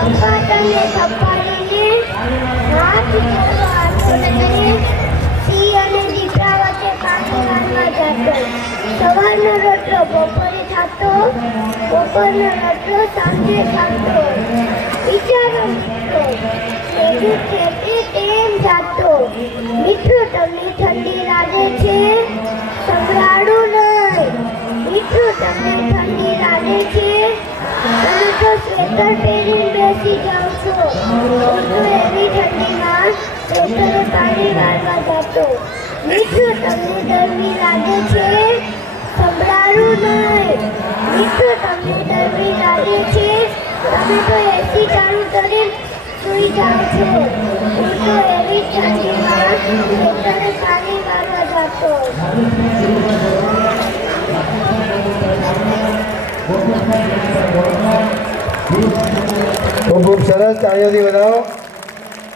તમને થપ્પાડીને હાથ લગાડીને સિંહ અને દીપડા વચ્ચે પાણી મારવા જતો. સવારનો રોટલો બપોરે ખાતો, બપોરનો રોટલો સાંજે ખાતો. વિચારો મિત્રો, ખેડૂત ખેતે તેમ જાતો. મિત્રો, તમને ઠંડી લાગે છે? સંભળાડું નહીં. મિત્રો, તમને ઠંડી લાગે છે? તમે તો સ્વેટર પહેરીને બેસી જાઓ છો. હું તો એવી ઠંડીમાં સ્વેટરે પાણી મારવા જતો. મિત્રો, તમને ગરમી લાગે છે? સંભળાડું નહીં. મિત્રો, તમને ગરમી લાગે છે? તમે તો એસી ચાલુ કરીને સૂઈ જાઓ છો. હું તો એવી ઠંડીમાં સ્વેટરે પાણી મારવા જતો. ખૂબ સરસ, તાળીઓથી વધાવો.